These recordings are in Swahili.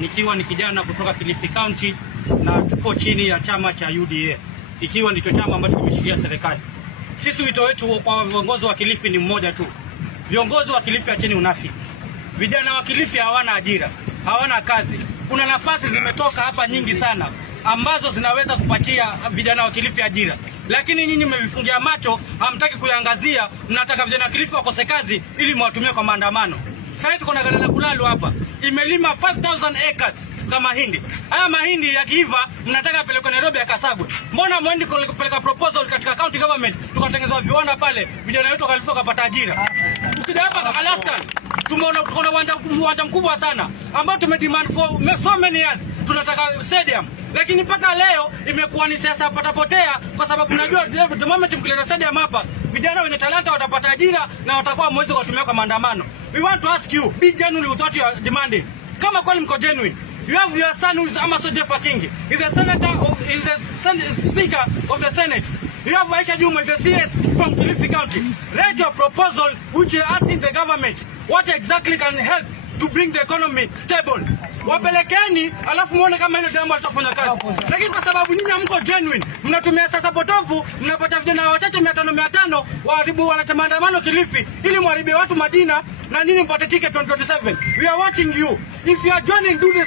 Nikiwa ni kijana kutoka Kilifi County na tuko chini ya chama cha UDA, ikiwa ndicho chama ambacho kimeshikilia serikali. Sisi wito wetu kwa viongozi wa Kilifi ni mmoja tu. Viongozi wa Kilifi acheni unafiki. Vijana wa Kilifi hawana ajira, hawana kazi. Kuna nafasi zimetoka hapa nyingi sana ambazo zinaweza kupatia vijana wa Kilifi ajira. Lakini nyinyi mmevifungia macho, hamtaki kuiangazia, mnataka vijana wa Kilifi wakose kazi ili mwatumie kwa maandamano. Sasa tuko na Galana Kulalu hapa. Imelima 5000 acres za mahindi. Haya mahindi yakiiva mnataka pelekwe Nairobi yakasagwe. Mbona mwendi kupeleka proposal katika county government tukatengeneza viwanda pale, vijana wetu Kilifi wakapata ajira. Ukija hapa Alaska tumeona tuko na uwanja mkubwa sana ambao tumedemand for so many years. Tunataka stadium. Lakini mpaka leo imekuwa ni siasa patapotea, kwa sababu najua the moment mkileta stadium hapa vijana wenye talanta watapata ajira na watakuwa mwezi kutumia kwa maandamano. We want to ask you, be genuine with what you are demanding. Kama kweli mko genuine, you have your son who is Amaso Jeffa King, is the speaker of the Senate. You have Aisha Juma, the CS from Kilifi County. Write your proposal which you are asking the government what exactly can help to bring the economy stable. Wapelekeni alafu muone kama ile jambo litafanya kazi. Lakini kwa sababu nyinyi mko genuine, mnatumia sasa potofu, mnapata vijana wachache 500 waharibu wanaleta maandamano Kilifi ili mharibie watu Madina na nyinyi mpate ticket 2027. We are watching you. If you are joining, do the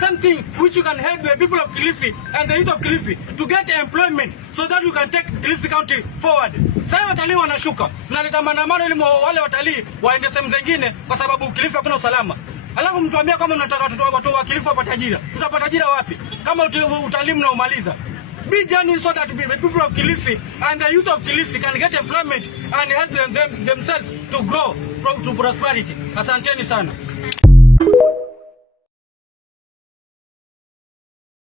same thing which you can help the people of Kilifi and the youth of Kilifi to get employment so that you can take Kilifi County forward. Sasa watalii wanashuka, mnaleta maandamano ili wale watalii waende sehemu zingine kwa sababu Kilifi hakuna usalama. Alafu mtuambia kama mnataka watu wa Kilifi wapate ajira. Tutapata ajira wapi kama utalii mnaomaliza? Be genuine so that the people of Kilifi and the youth of Kilifi can get employment and help themselves to grow to prosperity. Asanteni sana.